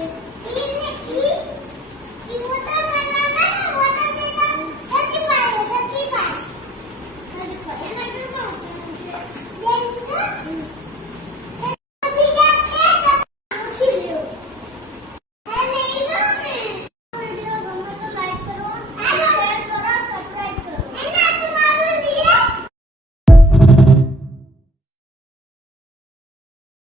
Thank you.